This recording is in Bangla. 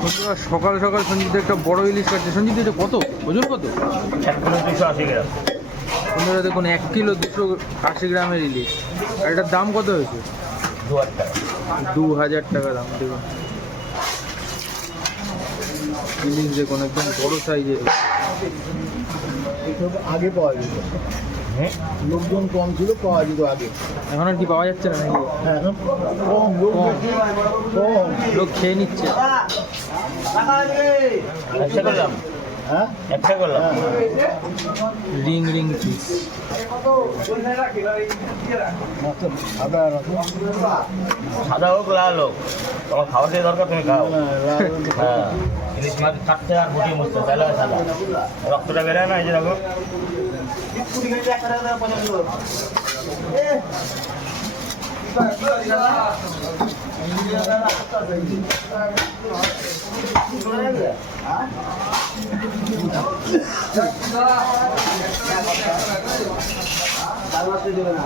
বন্ধুরা সকাল সকাল সঞ্জিত একটা বড় ইলিশ কাটছে। সঞ্জিত এটা কত ওজন কত? 1 কিলো 280 গ্রাম। বন্ধুরা দেখুন 1 কিলো 280 গ্রামের ইলিশ। আর এটার দাম কত হয়েছে? 2000 টাকা। 2000 টাকা দাম। দেখুন ইলিশ দেখুন একদম বড় সাইজের। এইসব আগে পাওয়া যেত, লোকজন কম ছিল, পাওয়া যেত আগে। এখন আর কি পাওয়া যাচ্ছে না নাকি? হ্যাঁ, এখন কম লোক, কম। বেশি, কম। লোক খেয়ে নিচ্ছে। একশো করলাম, হ্যাঁ 100 করলাম। হ্যাঁ, রিং রিং পিস। মাছটা সাদা রকম। সাদা হোক লাল হোক, তোমার খাওয়ার যে দরকার তুমি খাও। না, লাল হ্যাঁ, ইলিশ মাছ কাটতে আর মুটিয়ে মুছতে তাহলে হয় সাদা। রক্তটা বেরোয় না এই যে রকম। দেবে না।